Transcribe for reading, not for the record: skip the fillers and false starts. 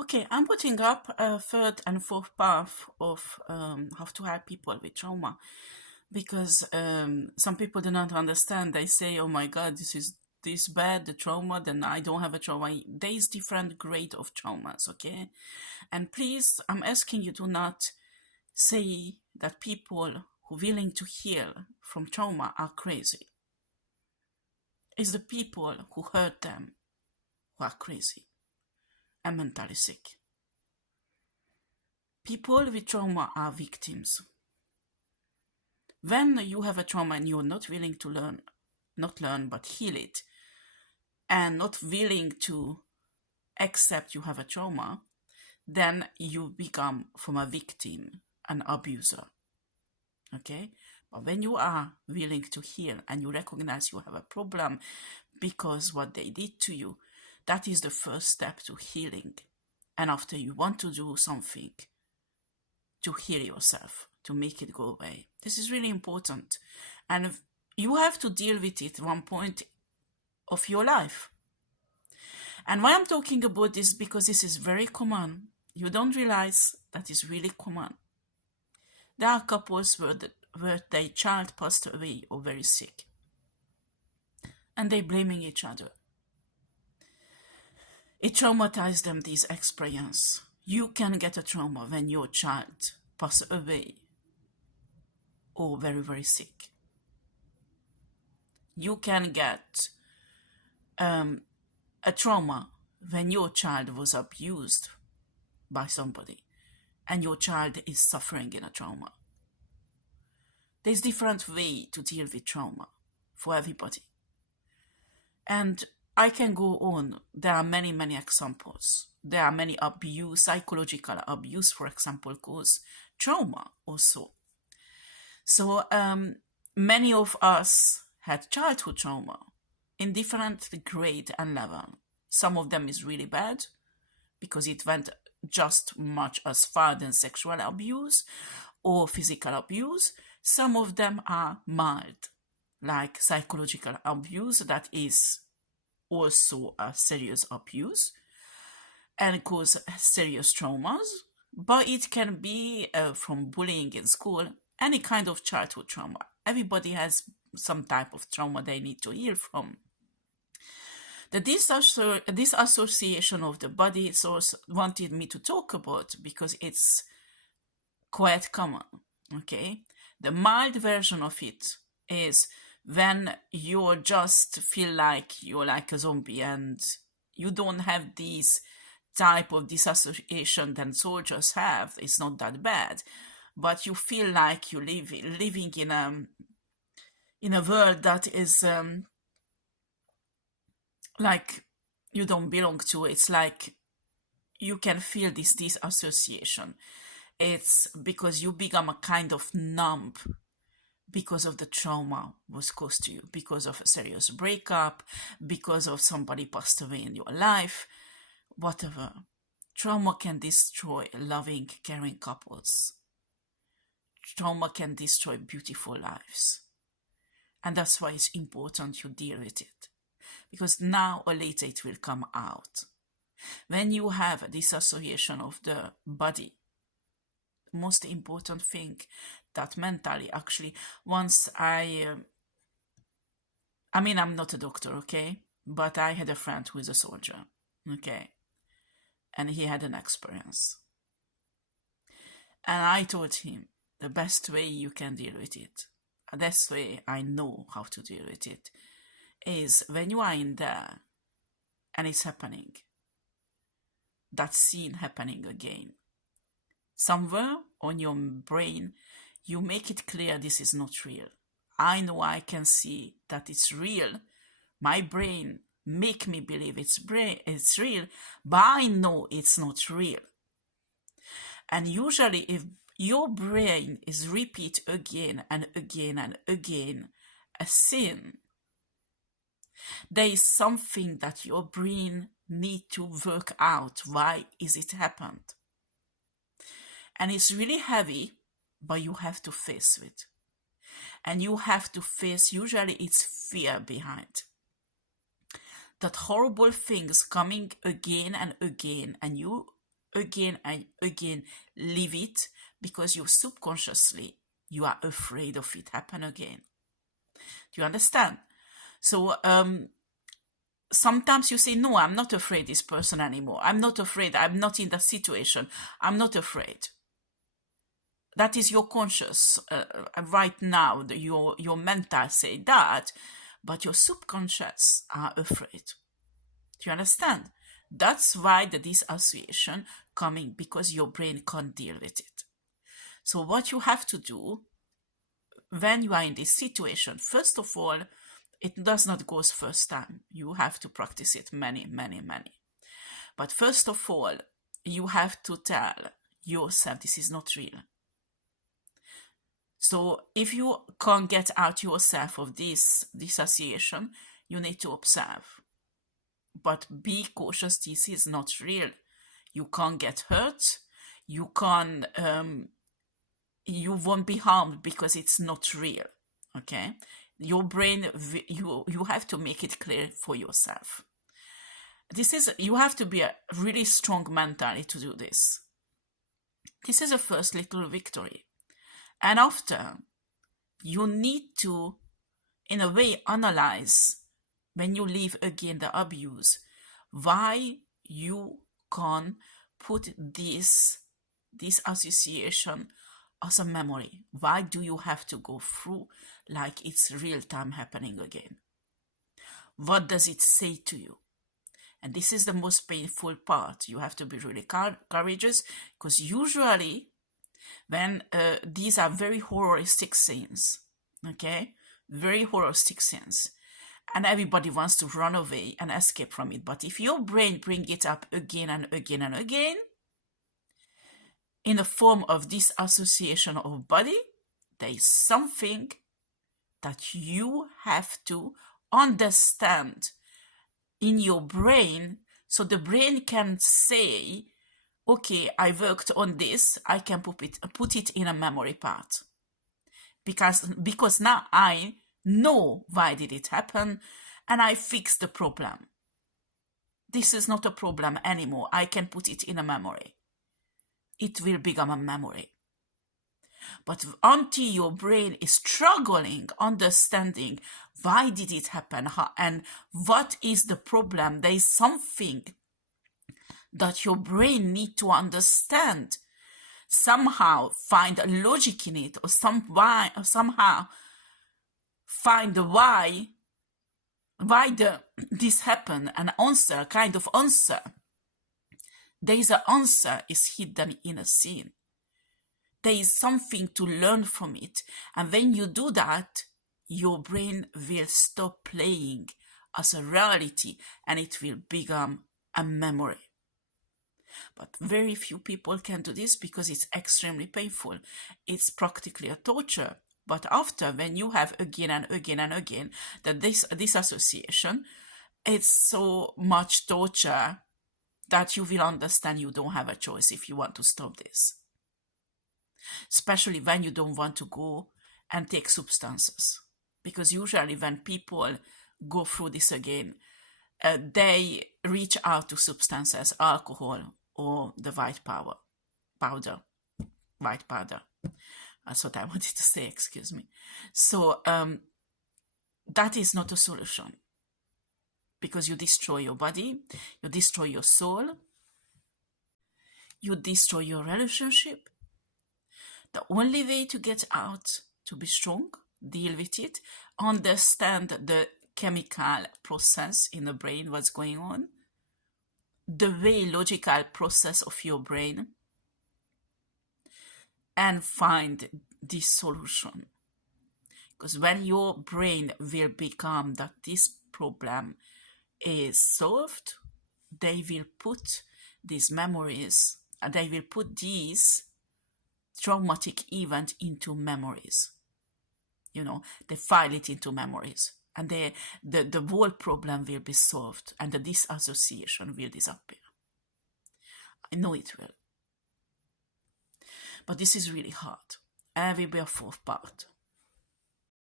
Okay, I'm putting up a third and fourth part of how to help people with trauma because some people do not understand. They say, "Oh my God, this is this bad, the trauma." Then I don't have a trauma. There is different grade of traumas, okay? And please, I'm asking you, do not say that people who willing to heal from trauma are crazy. It's the people who hurt them who are crazy and mentally sick. People with trauma are victims. When you have a trauma and you're not willing to not learn, but heal it, and not willing to accept you have a trauma, then you become from a victim an abuser. Okay? But when you are willing to heal and you recognize you have a problem because what they did to you, that is the first step to healing. And after you want to do something to heal yourself, to make it go away. This is really important. And you have to deal with it at one point of your life. And why I'm talking about this, because this is very common. You don't realize that is really common. There are couples where their child passed away or very sick. And they blaming each other. It traumatized them, this experience. You can get a trauma when your child passes away or very, very sick. You can get a trauma when your child was abused by somebody and your child is suffering in a trauma. There's different way to deal with trauma for everybody. And I can go on. There are many, many examples. There are many abuse, psychological abuse, for example, cause trauma also. So many of us had childhood trauma in different grade and level. Some of them is really bad because it went just much as far than sexual abuse or physical abuse. Some of them are mild, like psychological abuse that is also a serious abuse and cause serious traumas, but it can be from bullying in school, any kind of childhood trauma. Everybody has some type of trauma they need to heal from. The disassociation of the body source wanted me to talk about because it's quite common, okay? The mild version of it is when you just feel like you're like a zombie and you don't have these type of disassociation that soldiers have. It's not that bad, but you feel like you're living in a world that is like you don't belong to. It's like you can feel this disassociation. It's because you become a kind of numb because of the trauma was caused to you, because of a serious breakup, because of somebody passed away in your life, whatever. Trauma can destroy loving, caring couples. Trauma can destroy beautiful lives. And that's why it's important you deal with it. Because now or later it will come out. When you have a disassociation of the body, the most important thing that mentally, actually, once I'm not a doctor, okay? But I had a friend who is a soldier, okay? And he had an experience. And I told him the best way you can deal with it, the best way I know how to deal with it, is when you are in there and it's happening, that scene happening again. Somewhere on your brain, you make it clear this is not real. I know I can see that it's real. My brain make me believe it's real, but I know it's not real. And usually if your brain is repeat again and again and again a sin, there is something that your brain need to work out. Why is it happened? And it's really heavy, but you have to face it. And you have to face, usually it's fear behind. That horrible things coming again and again, and you again and again, leave it because you subconsciously, you are afraid of it happen again. Do you understand? So sometimes you say, no, I'm not afraid this person anymore. I'm not afraid. I'm not in that situation. I'm not afraid. That is your conscious right now. Your mental say that, but your subconscious are afraid. Do you understand? That's why the dissociation coming, because your brain can't deal with it. So what you have to do when you are in this situation, first of all, it does not go first time. You have to practice it many. But first of all, you have to tell yourself this is not real. So if you can't get out yourself of this dissociation, you need to observe. But be cautious, this is not real. You can't get hurt. You can't, you won't be harmed because it's not real. Okay? Your brain, you have to make it clear for yourself. You have to be a really strong mentally to do this. This is a first little victory. And after, you need to, in a way, analyze when you leave again the abuse, why you can put this association as a memory. Why do you have to go through like it's real time happening again? What does it say to you? And this is the most painful part. You have to be really courageous, because usually when these are very horroristic scenes, okay? Very horroristic scenes. And everybody wants to run away and escape from it. But if your brain bring it up again and again and again, in the form of this association of body, there is something that you have to understand in your brain, so the brain can say, okay, I worked on this, I can put it in a memory part. Because now I know why did it happen, and I fixed the problem. This is not a problem anymore. I can put it in a memory. It will become a memory. But until your brain is struggling, understanding why did it happen and what is the problem, there is something that your brain need to understand. Somehow find a logic in it, or somehow find the why this happened, an answer, kind of answer. There is an answer is hidden in a scene. There is something to learn from it. And when you do that, your brain will stop playing as a reality and it will become a memory. But very few people can do this because it's extremely painful. It's practically a torture. But after, when you have again and again and again that this association, it's so much torture that you will understand you don't have a choice if you want to stop this. Especially when you don't want to go and take substances. Because usually when people go through this again, they reach out to substances, alcohol or the white powder. That's what I wanted to say, excuse me. So that is not a solution. Because you destroy your body, you destroy your soul, you destroy your relationship. The only way to get out, to be strong, deal with it, understand the chemical process in the brain, what's going on, the way logical process of your brain, and find this solution. Because when your brain will become that this problem is solved, they will put these memories, they will put these traumatic event into memories. You know, they file it into memories, and the whole problem will be solved, and the disassociation will disappear. I know it will. But this is really hard. And will be a fourth part.